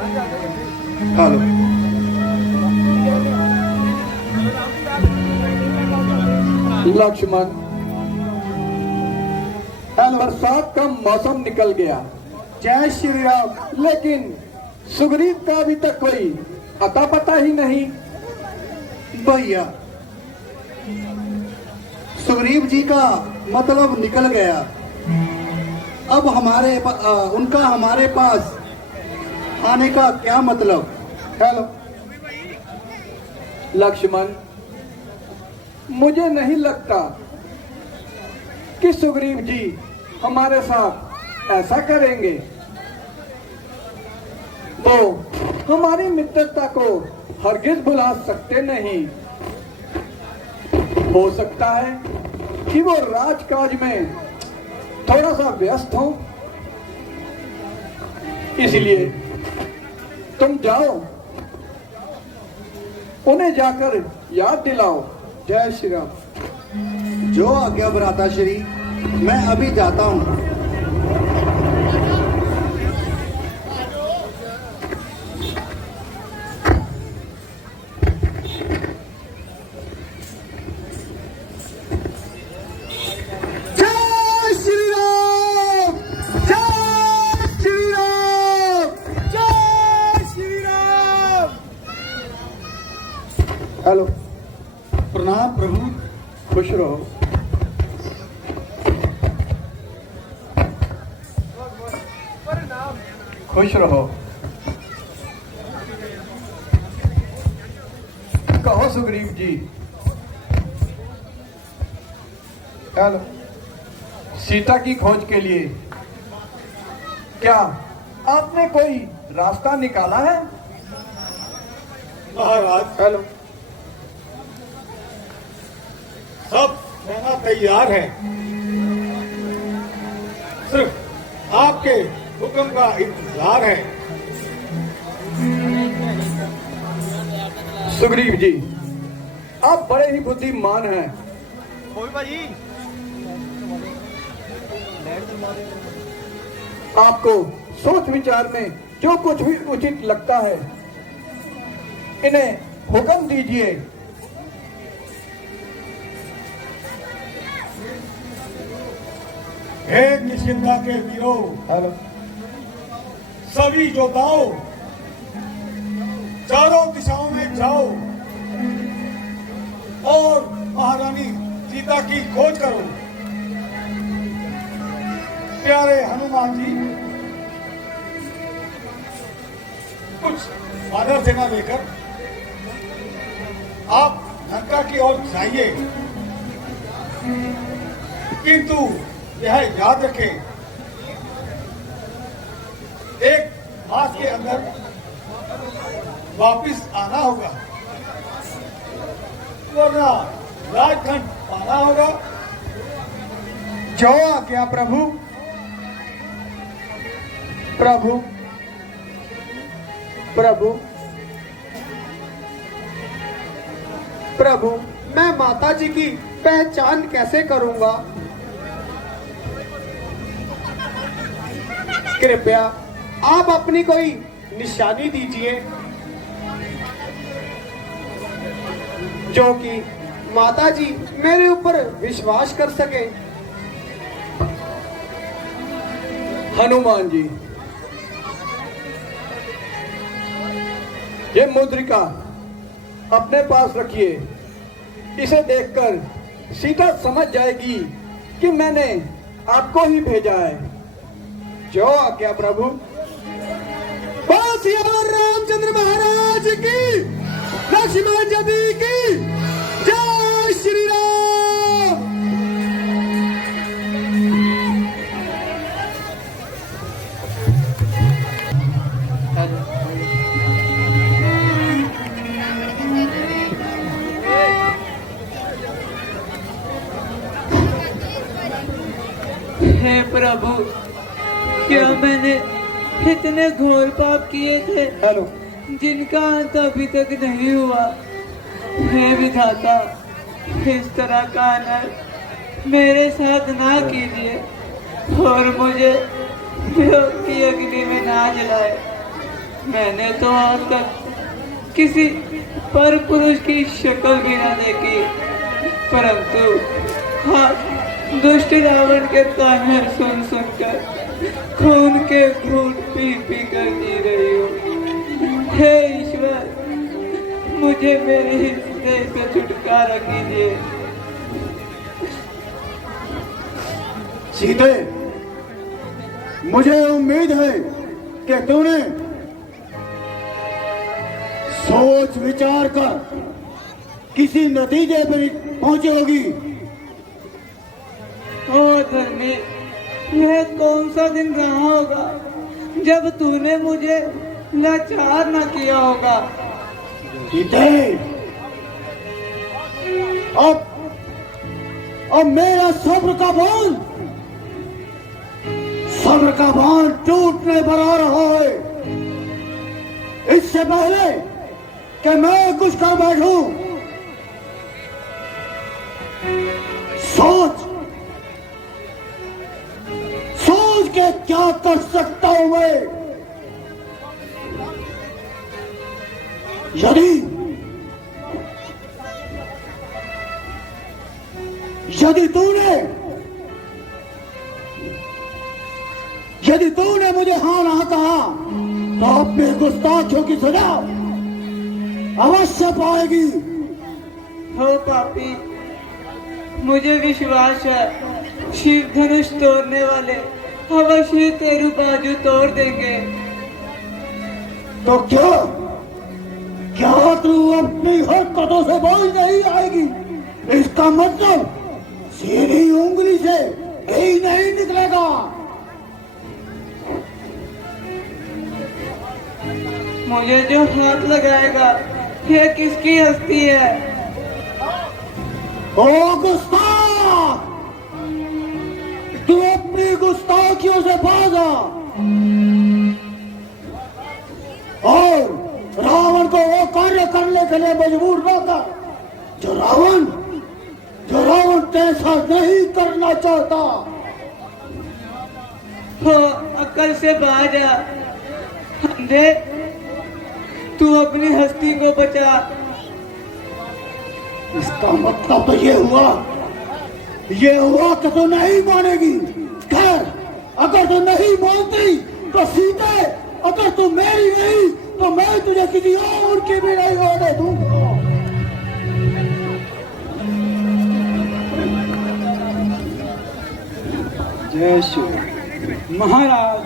Hello. Lakshman, बरसात का मौसम निकल गया। जय श्री राम। लेकिन सुग्रीव का अभी तक कोई अता पता ही नहीं। भैया, सुग्रीव जी का मतलब निकल गया। अब उनका हमारे पास आने का क्या मतलब? हेलो लक्ष्मण, मुझे नहीं लगता कि सुग्रीव जी हमारे साथ ऐसा करेंगे। वो हमारी मित्रता को हरगिज भुला सकते नहीं। हो सकता है कि वो राजकाज में थोड़ा सा व्यस्त हो, इसलिए तुम जाओ, उन्हें जाकर याद दिलाओ। जय श्री राम। जो आज्ञा भ्राता श्री, मैं अभी जाता हूँ। हेलो। प्रणाम प्रभु। खुश रहो। खुश रहो। कहो सुग्रीव जी। हेलो। सीता की खोज के लिए क्या आपने कोई रास्ता निकाला है? महाराज, हेलो। सब सेना तैयार है, सिर्फ आपके हुक्म का इंतजार है। सुग्रीव जी, आप बड़े ही बुद्धिमान हैं। आपको सोच विचार में जो कुछ भी उचित लगता है, इन्हें हुक्म दीजिए। हे किष्किंधा के वीरों, हेलो। सभी योद्धाओं, चारों दिशाओं में जाओ और महारानी सीता की खोज करो। प्यारे हनुमान जी, कुछ वानर सेना लेकर आप लंका की ओर जाइए, किंतु यह याद रखें, एक मास के अंदर वापिस आना होगा, वरना राजखंड पाना होगा। जो आज्ञा प्रभु। प्रभु प्रभु प्रभु, मैं माता जी की पहचान कैसे करूंगा? कृपया आप अपनी कोई निशानी दीजिए, जो कि माता जी मेरे ऊपर विश्वास कर सके। हनुमान जी, ये मुद्रिका अपने पास रखिए। इसे देखकर सीता समझ जाएगी कि मैंने आपको ही भेजा है। जो आज्ञा प्रभु। रामचंद्र महाराज की, लक्ष्मण जी की जय श्री राम। हे प्रभु, क्या मैंने इतने घोर पाप किए थे हेलो। जिनका अंत अभी तक नहीं हुआ? हे विधाता, इस तरह का अनर्थ मेरे साथ ना कीजिए और मुझे वियोग की अग्नि में ना जलाए। मैंने तो आज तक किसी पर पुरुष की शक्ल भी न देखी, परंतु हाँ दुष्ट रावण के ताने सुन सुनकर खून के घूंट पी पी कर जी रही हूँ। हे ईश्वर, मुझे मेरे हिस्से से छुटकारा कीजिए। सीते, मुझे उम्मीद है कि तूने सोच विचार कर किसी नतीजे पर पहुंची होगी। ओ धर्मी, यह कौन सा दिन रहा होगा जब तूने मुझे लाचार न किया होगा। सीते, अब मेरा सब्र का बांध टूटने पर आ रहा है। इससे पहले कि मैं कुछ कर बैठूं, सोच के क्या कर सकता हूं मैं। यदि तूने मुझे हाँ ना कहा तो अपने गुस्ताखियों की सजा अवश्य पाएगी। हो पापी, मुझे विश्वास है शिव धनुष तोड़ने वाले अवश्य तेरू बाजू तोड़ देंगे। तो क्या तू अपनी हरकतों से बाज नहीं आएगी? इसका मतलब सीधी उंगली से ही नहीं निकलेगा। मुझे जो हाथ लगाएगा यह किसकी हस्ती है? ओ गुस्ताख, तू अपनी गुस्ताखियों से भागा और रावण को वो कार्य करने के लिए मजबूर न कर जो रावण ऐसा नहीं करना चाहता। हो अकल से बाहर जा अंधे, तू अपनी हस्ती को बचा। इसका मतलब तो ये हुआ कि तू नहीं मानेगी। खैर, अगर तू नहीं मानती तो सीते, अगर तू मेरी नहीं तो मैं तुझे किसी और की भी नहीं होने दूंगा। जय श्री महाराज,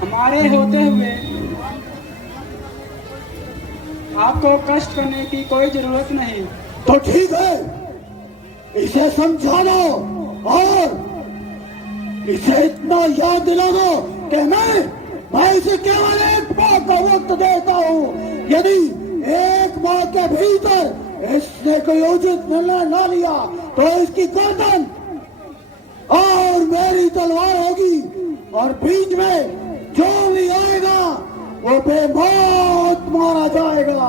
हमारे होते हुए आपको कष्ट करने की कोई जरूरत नहीं। तो ठीक है, इसे समझा दो और इसे इतना याद दिला दो कि मैं इसे केवल एक माह का वक्त देता हूँ। यदि एक माह के भीतर इसने कोई उचित निर्णय न लिया तो इसकी गर्दन और मेरी तलवार होगी और बीच में जो भी आएगा वो बेमौत मारा जाएगा।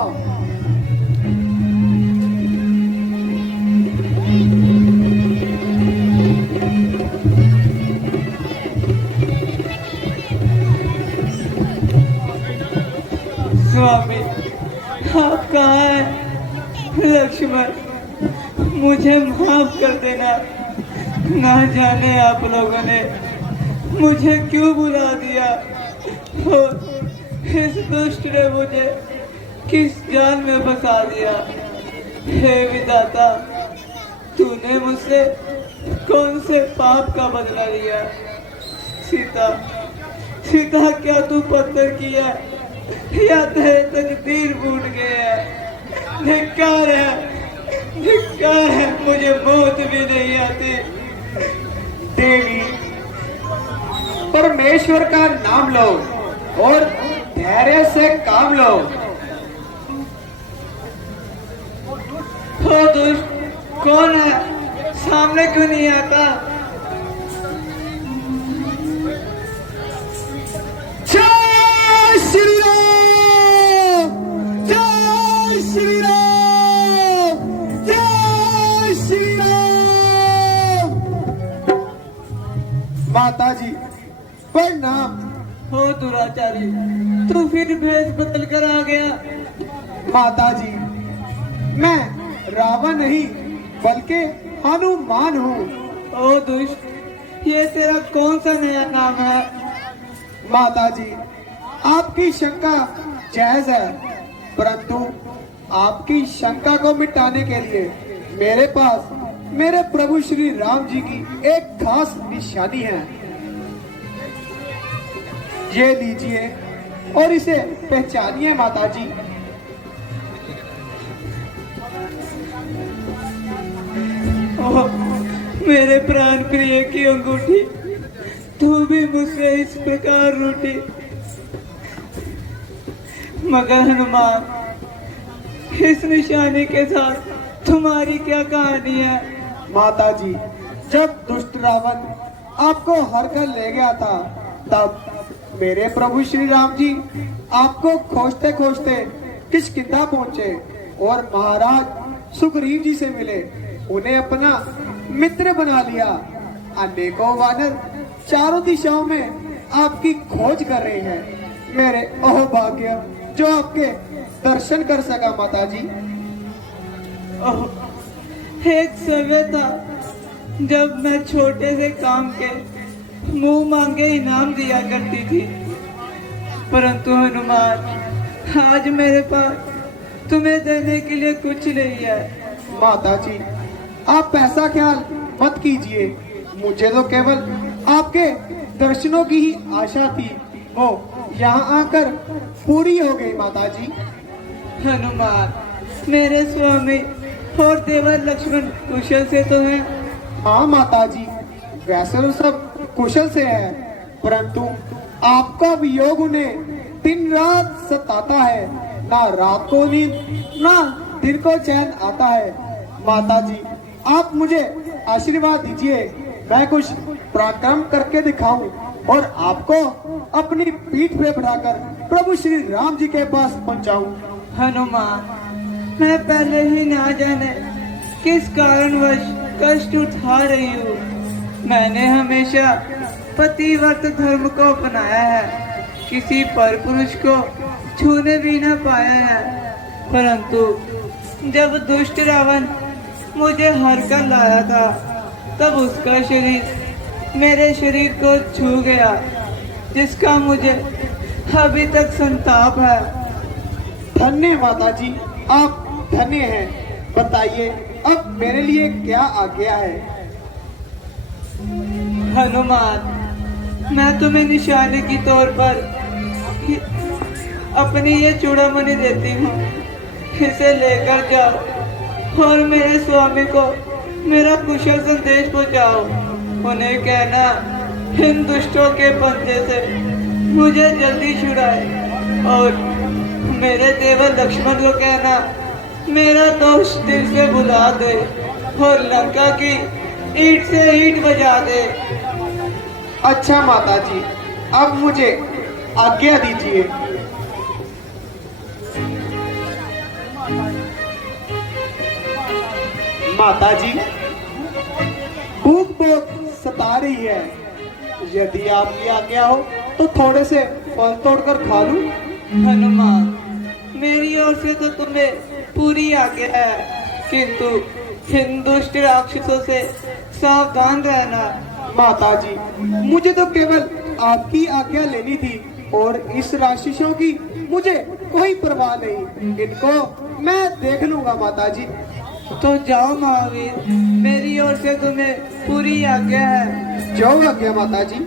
स्वामी, आप कहाँ हैं? लक्ष्मण, मुझे माफ कर देना। ना जाने आप लोगों ने मुझे क्यों बुला दिया और इस दुष्ट ने मुझे किस जाल में फंसा दिया। हे विधाता, तूने मुझसे कौन से पाप का बदला लिया? सीता, क्या तू पत्थर किया या तेरे तकदीर फूट गए है? धिक्कार है, मुझे मौत भी नहीं आती। देवी, परमेश्वर का नाम लो और धैर्य से काम लो। हो दुष्ट, कौन है? सामने क्यों नहीं आता? जय श्री राम, जय श्री राम, जय श्री राम। माता जी प्रणाम। हो दुराचारी, तू फिर भेष बदल कर आ गया। माता जी, मैं रावण नहीं बल्कि हनुमान हूँ। ओ दुष्ट, ये तेरा कौन सा नया नाम है? माता जी, आपकी शंका जायज है, परंतु आपकी शंका को मिटाने के लिए मेरे पास मेरे प्रभु श्री राम जी की एक खास निशानी है। ये लीजिए और इसे पहचानिए माता जी। ओह, मेरे प्राण प्रिय की अंगूठी, तू भी मुझसे इस प्रकार रूठी। मगर हनुमान, इस निशानी के साथ तुम्हारी क्या कहानी है? माता जी, जब दुष्ट रावण आपको हर कर ले गया था, तब मेरे प्रभु श्री राम जी आपको खोजते खोजते किष्किंधा पहुंचे और महाराज सुग्रीव जी से मिले। उन्हें अपना मित्र बना लिया। अनेकों वानर चारों दिशाओं में आपकी खोज कर रहे हैं। मेरे अहोभाग्य जो आपके दर्शन कर सका माता जी। ओह, एक समय था जब मैं छोटे से काम के मुंह मांगे इनाम दिया करती थी, परंतु हनुमान, आज मेरे पास तुम्हें देने के लिए कुछ नहीं है। माता जी, आप ऐसा ख्याल मत कीजिए। मुझे तो केवल आपके दर्शनों की ही आशा थी, वो यहाँ आकर पूरी हो गई माता जी। हनुमान, मेरे स्वामी और देवर लक्ष्मण कुशल से तो हैं? हाँ माता जी, वैसे तो सब कुशल से है, परंतु आपका वियोग उन्हें दिन रात सताता है। ना रात को नींद, ना दिन को चैन आता है। माता जी, आप मुझे आशीर्वाद दीजिए, मैं कुछ पराक्रम करके दिखाऊं और आपको अपनी पीठ पे बिठाकर प्रभु श्री राम जी के पास पहुंचाऊं। हनुमान, मैं पहले ही ना जाने किस कारणवश कष्ट उठा रही हूँ। मैंने हमेशा पतिव्रत धर्म को अपनाया है, किसी पर पुरुष को छूने भी ना पाया है, परंतु जब दुष्ट रावण मुझे हर कर लाया था, तब उसका शरीर मेरे शरीर को छू गया, जिसका मुझे अभी तक संताप है। धन्य माता जी, आप धन्य हैं। बताइए अब मेरे लिए क्या आज्ञा है? हनुमान, मैं तुम्हें निशाने की तौर पर अपनी ये चूड़ामणि देती हूँ, इसे लेकर जाओ और मेरे स्वामी को मेरा कुशल संदेश पहुँचाओ। उन्हें कहना, इन दुष्टों के पंजे से मुझे जल्दी छुड़ाए, और मेरे देवर लक्ष्मण को कहना, मेरा दोष दिल से भुला दे और लंका की ईंट से ईंट बजा दे। अच्छा माता जी, अब मुझे आज्ञा दीजिए। माता जी, भूख बहुत सता रही है। यदि आपकी आज्ञा हो तो थोड़े से फल तोड़कर खा लूं। हनुमान, मेरी ओर से तो तुम्हें पूरी आज्ञा है, किंतु इन दुष्ट राक्षसों से सावधान रहना। माता जी, मुझे तो केवल आपकी आज्ञा लेनी थी और इस राक्षसों की मुझे कोई परवाह नहीं। इनको मैं देख लूंगा माता जी। तो जाओ महावीर, मेरी ओर से तुम्हें पूरी आज्ञा है। जाओ आज्ञा माता जी।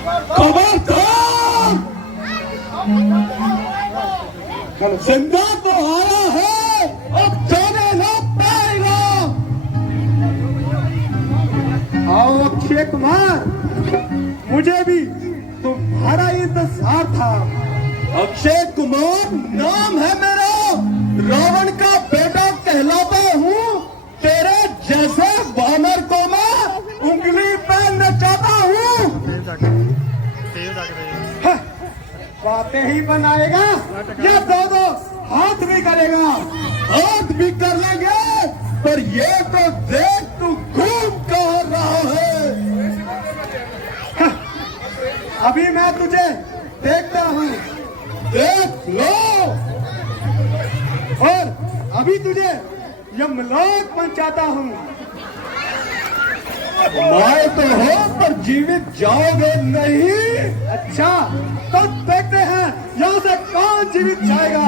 खबरदार, जिंदा तो आया है, अब जाने ना पाएगा। आओ अक्षय कुमार, मुझे भी तुम्हारा इंतजार था। अक्षय कुमार नाम है मेरा, रावण का बेटा कहलाता हूँ। तेरे जैसे वानर को मैं उंगली पे नचाता हूँ। बातें ही बनाएगा या दो हाथ भी करेगा? हाथ भी कर लेंगे, पर ये तो देख तू घूम कहाँ रहा है। अभी मैं तुझे देखता हूँ, देख लो, और अभी तुझे यमलोक पहुंचाता हूँ। माए तो हो पर जीवित जाओगे नहीं। अच्छा, तो देखते हैं यहाँ से कौन जीवित जाएगा।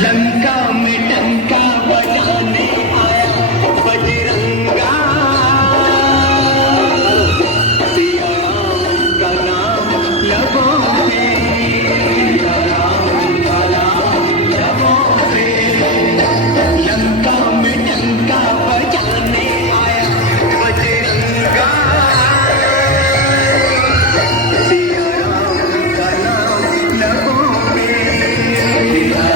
लंका में टंका बजाने आया बजरंगा, सिया राम का नाम लबों पे, सिया राम का नाम लबों पे। लंका में टंका बजाने आया बजरंगा, सिया राम का नाम लबों पे, सिया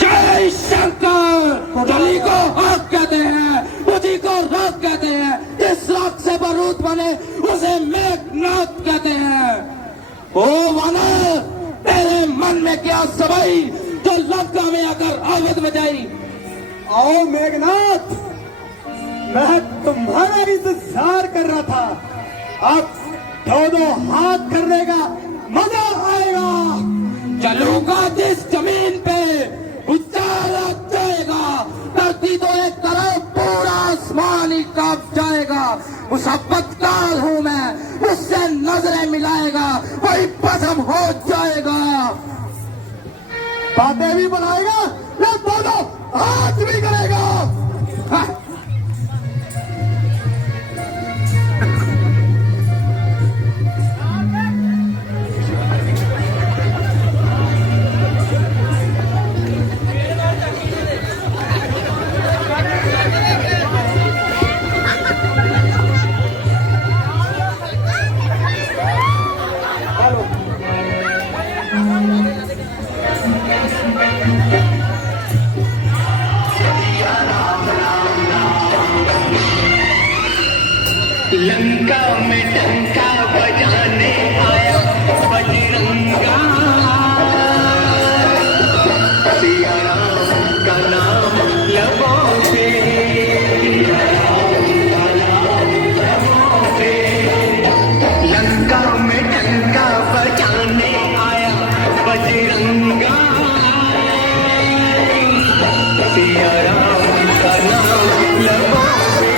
जय शंकर, बलि को हक कहते हैं, बुद्धि को रख कहते हैं। इस राक्षस से बरूद बने उसे मेघनाद कहते हैं। ओ वानर, तेरे मन में क्या सवाई जो लंका में आकर आवाज बजाई? आओ मेघनाथ, मैं तुम्हारा इंतजार कर रहा था। अब दो हाथ करने का मजा आएगा। चलूंगा जिस जमीन पे उजाला जाएगा, धरती तो एक तरफ पूरा आसमान ही कांप जाएगा। उस बदकाल हूं मैं, उससे नजरें मिलाएगा वही भस्म हो जाएगा। बातें भी बनाएगा, ये दोनों हाथ भी करेगा। हाँ। लंका में टंका बजाने आया बजरंगा, सिया राम का नाम लबों पे, सिया राम का नाम लबों पे। लंका में टंका बजाने आया बजरंगा, सिया राम का नाम लबों पे।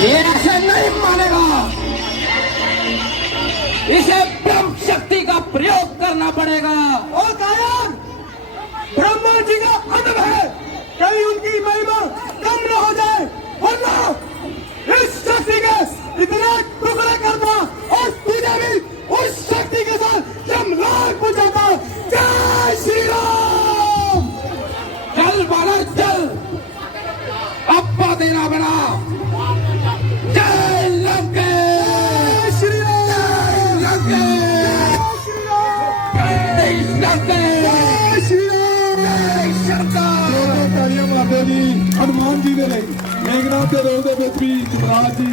ये ऐसे नहीं मानेगा, इसे ब्रह्म शक्ति का प्रयोग करना पड़ेगा। और कायन, ब्रह्मा जी का अदब है, कहीं उनकी महिमा कम न हो जाए, वरना इस शक्ति के इतने टुकड़े करना और तुझे भी उस शक्ति के साथ जमलाक बुझाता। जय श्री राम। चल बालक चल, अब देना बना। जय लंकेश, श्री राम। जय लंकेश, जय लंकेश, श्री राम। जय शंकर। तालियां मारते जी हनुमान जी दे लिए, मेघनाथ दे रोल दे विच भी युवराज जी